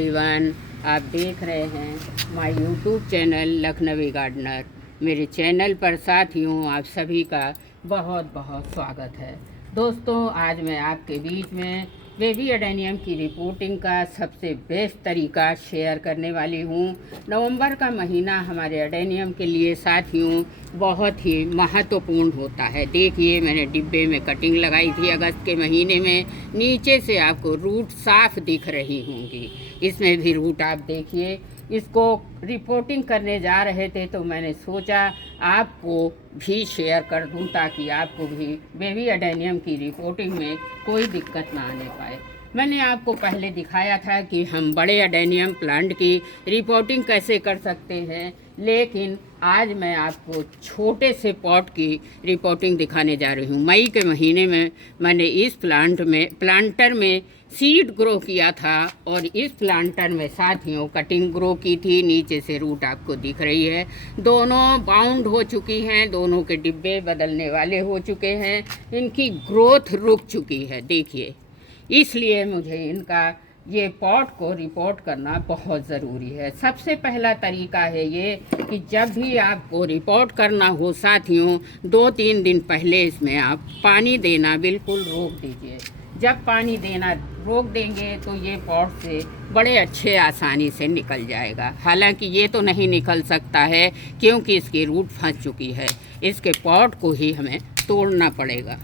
Everyone, आप देख रहे हैं my YouTube channel Lakhnavi gardener. मेरे चैनल पर साथियों आप सभी का बहुत बहुत स्वागत है। दोस्तों, आज मैं आपके बीच में बेबी एडेनियम की रिपोर्टिंग का सबसे बेस्ट तरीका शेयर करने वाली हूँ। नवंबर का महीना हमारे एडेनियम के लिए साथियों बहुत ही महत्वपूर्ण होता है। देखिए, मैंने डिब्बे में कटिंग लगाई थी अगस्त के महीने में। नीचे से आपको रूट साफ दिख रही होंगी, इसमें भी रूट आप देखिए। इसको रिपोर्टिंग करने जा रहे थे तो मैंने सोचा आपको भी शेयर कर दूं ताकि आपको भी बेबी एडेनियम की रिपोर्टिंग में कोई दिक्कत ना आने पाए। मैंने आपको पहले दिखाया था कि हम बड़े एडेनियम प्लांट की रिपोर्टिंग कैसे कर सकते हैं, लेकिन आज मैं आपको छोटे से पॉट की रिपोर्टिंग दिखाने जा रही हूँ। मई के महीने में मैंने इस प्लांटर में सीड ग्रो किया था और इस प्लांटर में साथियों कटिंग ग्रो की थी। नीचे से रूट आपको दिख रही है। दोनों बाउंड हो चुकी हैं, दोनों के डिब्बे बदलने वाले हो चुके हैं, इनकी ग्रोथ रुक चुकी है। देखिए, इसलिए मुझे इनका ये पॉट को रिपोर्ट करना बहुत ज़रूरी है। सबसे पहला तरीका है ये कि जब भी आपको रिपोर्ट करना हो साथियों, 2-3 दिन पहले इसमें आप पानी देना बिल्कुल रोक दीजिए। जब पानी देना रोक देंगे तो ये पॉट से बड़े अच्छे आसानी से निकल जाएगा। हालांकि ये तो नहीं निकल सकता है क्योंकि इसकी रूट फंस चुकी है। इसके पॉट को ही हमें तोड़ना पड़ेगा।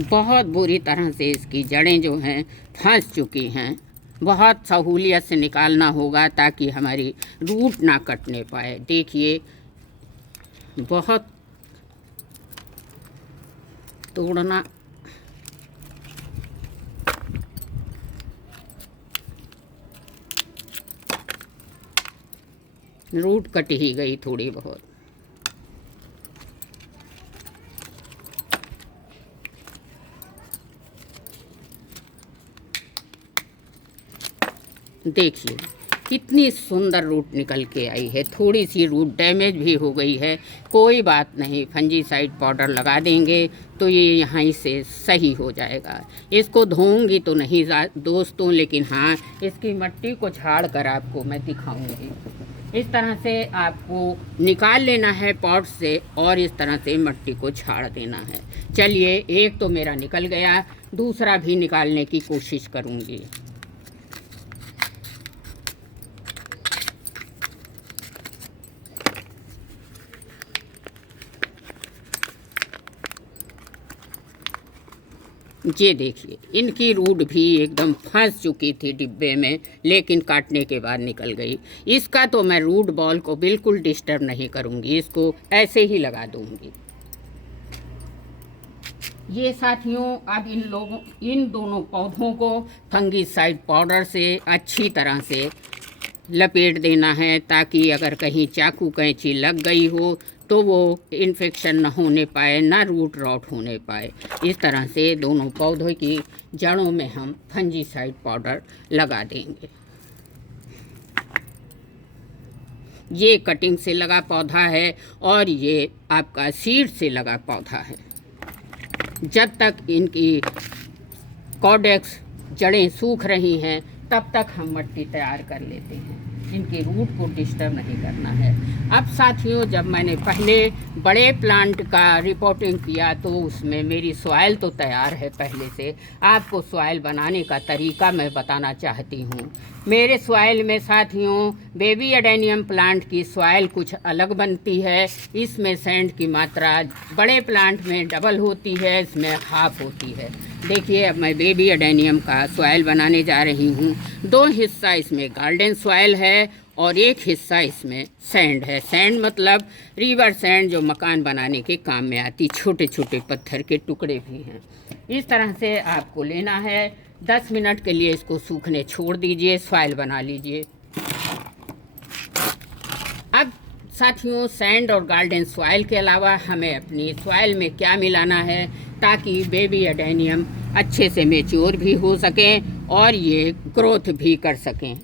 बहुत बुरी तरह से इसकी जड़ें जो हैं फंस चुकी हैं। बहुत सहूलियत से निकालना होगा ताकि हमारी रूट ना कटने पाए। देखिए, बहुत तोड़ना रूट कट ही गई थोड़ी बहुत। देखिए कितनी सुंदर रूट निकल के आई है। थोड़ी सी रूट डैमेज भी हो गई है, कोई बात नहीं, फंजीसाइड पाउडर लगा देंगे तो ये यहाँ से सही हो जाएगा। इसको धोऊंगी तो नहीं दोस्तों, लेकिन हाँ, इसकी मिट्टी को झाड़ कर आपको मैं दिखाऊंगी। इस तरह से आपको निकाल लेना है पॉट से और इस तरह से मिट्टी को झाड़ देना है। चलिए, एक तो मेरा निकल गया, दूसरा भी निकालने की कोशिश करूँगी। ये देखिए, इनकी रूट भी एकदम फंस चुकी थी डिब्बे में, लेकिन काटने के बाद निकल गई। इसका तो मैं रूट बॉल को बिल्कुल डिस्टर्ब नहीं करूँगी, इसको ऐसे ही लगा दूँगी। ये साथियों, अब इन दोनों पौधों को फंगीसाइड पाउडर से अच्छी तरह से लपेट देना है ताकि अगर कहीं चाकू कैंची लग गई हो तो वो इन्फेक्शन ना होने पाए, ना रूट रॉट होने पाए। इस तरह से दोनों पौधों की जड़ों में हम फंजीसाइड पाउडर लगा देंगे। ये कटिंग से लगा पौधा है और ये आपका सीड से लगा पौधा है। जब तक इनकी कॉडेक्स जड़ें सूख रही हैं तब तक हम मिट्टी तैयार कर लेते हैं। इनकी रूट को डिस्टर्ब नहीं करना है। अब साथियों, जब मैंने पहले बड़े प्लांट का रिपोर्टिंग किया तो उसमें मेरी सॉइल तो तैयार है पहले से। आपको सॉइल बनाने का तरीका मैं बताना चाहती हूँ। मेरे सॉइल में साथियों बेबी एडेनियम प्लांट की सॉइल कुछ अलग बनती है। इसमें सैंड की मात्रा बड़े प्लांट में डबल होती है, इसमें हाफ होती है। देखिए, अब मैं बेबी एडेनियम का सॉइल बनाने जा रही हूँ। 2 हिस्सा इसमें गार्डन सॉइल है और एक हिस्सा इसमें सैंड है। सैंड मतलब रिवर सैंड, जो मकान बनाने के काम में आती। छोटे छोटे पत्थर के टुकड़े भी हैं। इस तरह से आपको लेना है। 10 मिनट के लिए इसको सूखने छोड़ दीजिए, सॉइल बना लीजिए। अब साथियों, सैंड और गार्डन सॉइल के अलावा हमें अपनी सॉइल में क्या मिलाना है ताकि बेबी एडेनियम अच्छे से मैच्योर भी हो सकें और ये ग्रोथ भी कर सकें।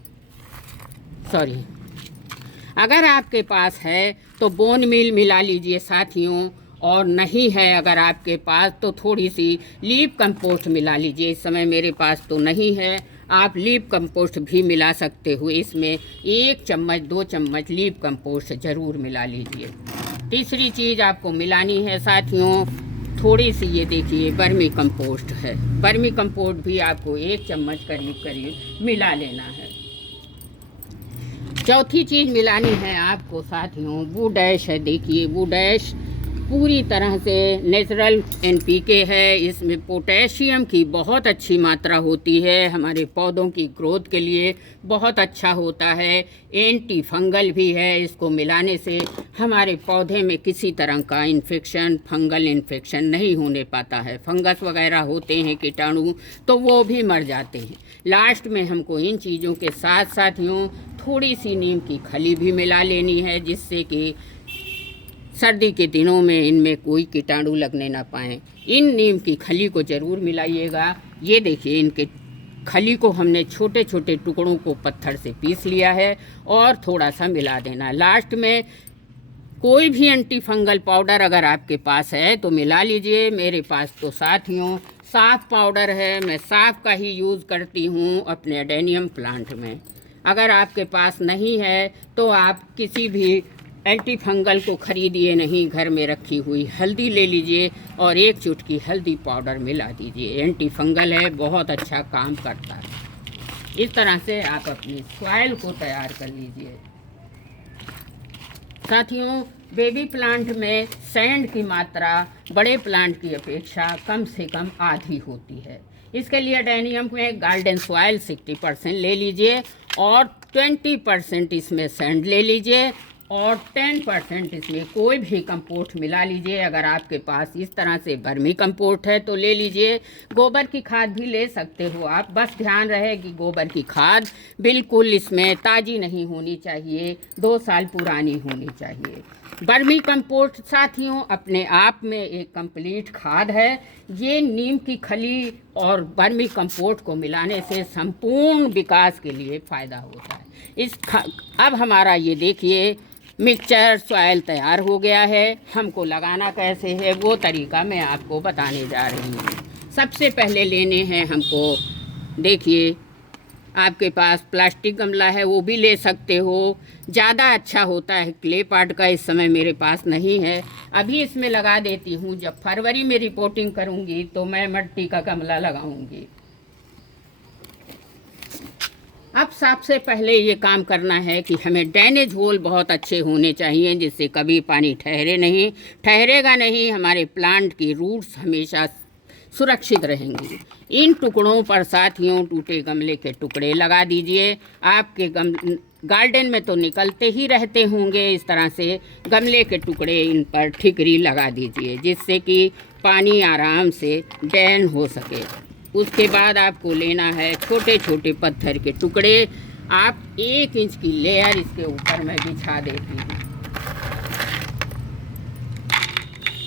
अगर आपके पास है तो बोन मील मिला लीजिए साथियों, और नहीं है अगर आपके पास तो थोड़ी सी लीफ कंपोस्ट मिला लीजिए। इस समय मेरे पास तो नहीं है, आप लीफ कंपोस्ट भी मिला सकते हो। इसमें 1 चम्मच 2 चम्मच लीफ कंपोस्ट ज़रूर मिला लीजिए। तीसरी चीज़ आपको मिलानी है साथियों, थोड़ी सी ये देखिए वर्मी कंपोस्ट है। वर्मी कंपोस्ट भी आपको 1 चम्मच करीब मिला लेना है। चौथी चीज़ मिलानी है आपको साथियों, बूडैश है। देखिए बूडैश पूरी तरह से नेचुरल एनपीके है। इसमें पोटेशियम की बहुत अच्छी मात्रा होती है, हमारे पौधों की ग्रोथ के लिए बहुत अच्छा होता है। एंटी फंगल भी है। इसको मिलाने से हमारे पौधे में किसी तरह का इन्फेक्शन, फंगल इन्फेक्शन नहीं होने पाता है। फंगस वगैरह होते हैं कीटाणु, तो वो भी मर जाते हैं। लास्ट में हमको इन चीज़ों के साथ साथियों थोड़ी सी नीम की खली भी मिला लेनी है, जिससे कि सर्दी के दिनों में इनमें कोई कीटाणु लगने ना पाएँ। इन नीम की खली को ज़रूर मिलाइएगा। ये देखिए इनके खली को हमने छोटे छोटे टुकड़ों को पत्थर से पीस लिया है और थोड़ा सा मिला देना। लास्ट में कोई भी एंटी फंगल पाउडर अगर आपके पास है तो मिला लीजिए। मेरे पास तो साथियों साफ पाउडर है, मैं साफ का ही यूज़ करती हूँ अपने एडेनियम प्लांट में। अगर आपके पास नहीं है तो आप किसी भी एंटी फंगल को खरीदिए नहीं, घर में रखी हुई हल्दी ले लीजिए और 1 चुटकी हल्दी पाउडर मिला दीजिए। एंटी फंगल है, बहुत अच्छा काम करता है। इस तरह से आप अपनी सॉइल को तैयार कर लीजिए। साथियों बेबी प्लांट में सैंड की मात्रा बड़े प्लांट की अपेक्षा कम से कम आधी होती है। इसके लिए एडेनियम में गार्डन सॉइल 60% ले लीजिए और 20% इसमें सैंड ले लीजिए और 10% इसमें कोई भी कंपोस्ट मिला लीजिए। अगर आपके पास इस तरह से वर्मी कंपोस्ट है तो ले लीजिए। गोबर की खाद भी ले सकते हो आप, बस ध्यान रहे कि गोबर की खाद बिल्कुल इसमें ताज़ी नहीं होनी चाहिए, 2 साल पुरानी होनी चाहिए। वर्मी कंपोस्ट साथियों अपने आप में एक कंप्लीट खाद है। ये नीम की खली और वर्मी कंपोस्ट को मिलाने से संपूर्ण विकास के लिए फ़ायदा होता है। अब हमारा ये देखिए मिक्सचर सॉइल तैयार हो गया है। हमको लगाना कैसे है वो तरीका मैं आपको बताने जा रही हूँ। सबसे पहले लेने हैं हमको, देखिए आपके पास प्लास्टिक गमला है वो भी ले सकते हो, ज़्यादा अच्छा होता है क्ले पॉट का। इस समय मेरे पास नहीं है, अभी इसमें लगा देती हूँ। जब फरवरी में रिपोर्टिंग करूँगी तो मैं मिट्टी का गमला लगाऊँगी। अब सबसे पहले ये काम करना है कि हमें ड्रेनेज होल बहुत अच्छे होने चाहिए, जिससे कभी पानी ठहरेगा नहीं। हमारे प्लांट की रूट्स हमेशा सुरक्षित रहेंगी। इन टुकड़ों पर साथियों टूटे गमले के टुकड़े लगा दीजिए। आपके गार्डन में तो निकलते ही रहते होंगे। इस तरह से गमले के टुकड़े इन पर ठिकरी लगा दीजिए, जिससे कि पानी आराम से ड्रेन हो सके। उसके बाद आपको लेना है छोटे छोटे पत्थर के टुकड़े। आप 1 इंच की लेयर इसके ऊपर मैं बिछा देती हूँ।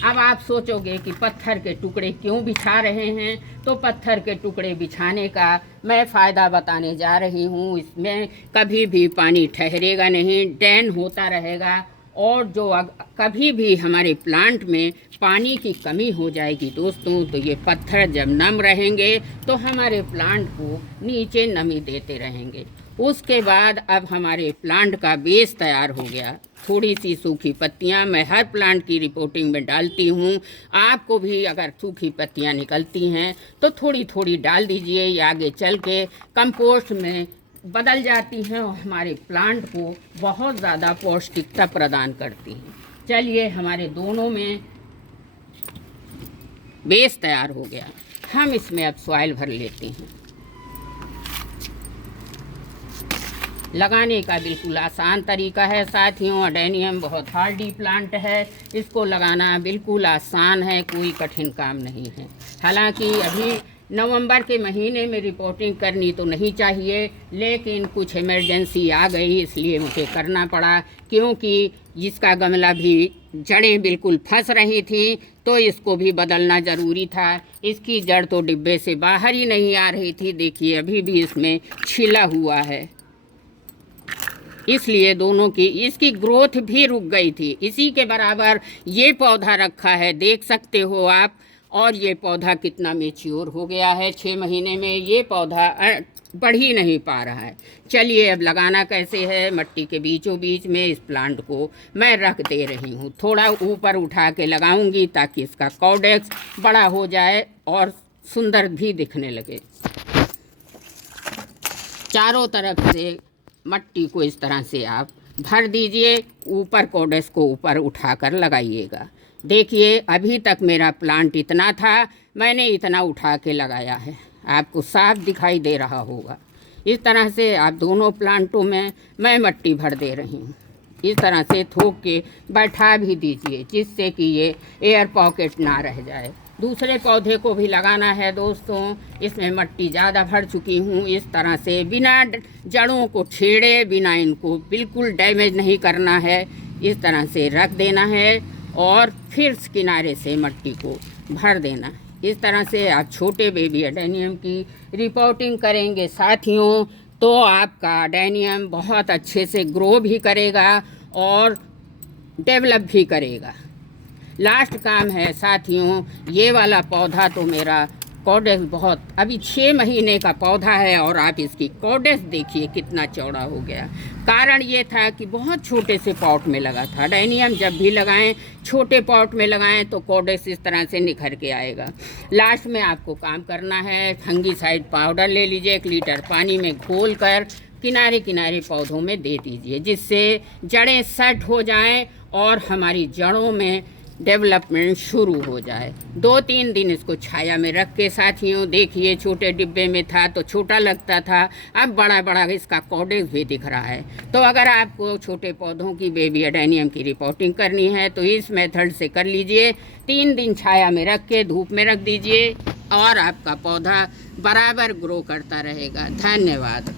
अब आप सोचोगे कि पत्थर के टुकड़े क्यों बिछा रहे हैं, तो पत्थर के टुकड़े बिछाने का मैं फ़ायदा बताने जा रही हूँ। इसमें कभी भी पानी ठहरेगा नहीं, ड्रेन होता रहेगा। और जो कभी भी हमारे प्लांट में पानी की कमी हो जाएगी दोस्तों, तो ये पत्थर जब नम रहेंगे तो हमारे प्लांट को नीचे नमी देते रहेंगे। उसके बाद अब हमारे प्लांट का बेस तैयार हो गया। थोड़ी सी सूखी पत्तियां मैं हर प्लांट की रिपोर्टिंग में डालती हूँ। आपको भी अगर सूखी पत्तियां निकलती हैं तो थोड़ी थोड़ी डाल दीजिए, ये आगे चल के कंपोस्ट में बदल जाती हैं और हमारे प्लांट को बहुत ज़्यादा पौष्टिकता प्रदान करती हैं। चलिए हमारे दोनों में बेस तैयार हो गया, हम इसमें अब सॉइल भर लेते हैं। लगाने का बिल्कुल आसान तरीका है साथियों। एडेनियम बहुत हार्डी प्लांट है, इसको लगाना बिल्कुल आसान है, कोई कठिन काम नहीं है। हालांकि अभी नवंबर के महीने में रिपोर्टिंग करनी तो नहीं चाहिए, लेकिन कुछ इमरजेंसी आ गई इसलिए मुझे करना पड़ा, क्योंकि जिसका गमला भी जड़ें बिल्कुल फंस रही थी तो इसको भी बदलना ज़रूरी था। इसकी जड़ तो डिब्बे से बाहर ही नहीं आ रही थी। देखिए अभी भी इसमें छिला हुआ है। इसलिए दोनों की इसकी ग्रोथ भी रुक गई थी। इसी के बराबर ये पौधा रखा है, देख सकते हो आप। और ये पौधा कितना मैच्योर हो गया है, 6 महीने में ये पौधा बढ़ ही नहीं पा रहा है। चलिए अब लगाना कैसे है। मट्टी के बीचों बीच में इस प्लांट को मैं रख दे रही हूँ। थोड़ा ऊपर उठा के लगाऊंगी ताकि इसका कॉडेक्स बड़ा हो जाए और सुंदर भी दिखने लगे। चारों तरफ से मट्टी को इस तरह से आप भर दीजिए, ऊपर कॉडेक्स को ऊपर उठाकर लगाइएगा। देखिए अभी तक मेरा प्लांट इतना था, मैंने इतना उठा के लगाया है, आपको साफ दिखाई दे रहा होगा। इस तरह से आप दोनों प्लांटों में मैं मट्टी भर दे रही हूँ। इस तरह से थोक के बैठा भी दीजिए जिससे कि ये एयर पॉकेट ना रह जाए। दूसरे पौधे को भी लगाना है दोस्तों, इसमें मट्टी ज़्यादा भर चुकी हूँ। इस तरह से बिना जड़ों को छेड़े, बिना इनको बिल्कुल डैमेज नहीं करना है, इस तरह से रख देना है और फिर किनारे से मट्टी को भर देना। इस तरह से आप छोटे बेबी एडेनियम की रिपोर्टिंग करेंगे साथियों, तो आपका एडेनियम बहुत अच्छे से ग्रो भी करेगा और डेवलप भी करेगा। लास्ट काम है साथियों, ये वाला पौधा तो मेरा कॉडेक्स बहुत अभी 6 महीने का पौधा है और आप इसकी कॉडेक्स देखिए कितना चौड़ा हो गया। कारण ये था कि बहुत छोटे से पॉट में लगा था। एडेनियम जब भी लगाएं, छोटे पॉट में लगाएं तो कॉडेक्स इस तरह से निखर के आएगा। लास्ट में आपको काम करना है, फंगीसाइड पाउडर ले लीजिए, 1 लीटर पानी में घोल कर किनारे किनारे पौधों में दे दीजिए, जिससे जड़ें सेट हो जाएं और हमारी जड़ों में डेवलपमेंट शुरू हो जाए। 2-3 दिन इसको छाया में रख के साथियों देखिए, छोटे डिब्बे में था तो छोटा लगता था, अब बड़ा बड़ा इसका कॉडेक्स भी दिख रहा है। तो अगर आपको छोटे पौधों की बेबी एडेनियम की रिपोर्टिंग करनी है तो इस मेथड से कर लीजिए। 3 दिन छाया में रख के धूप में रख दीजिए और आपका पौधा बराबर ग्रो करता रहेगा। धन्यवाद।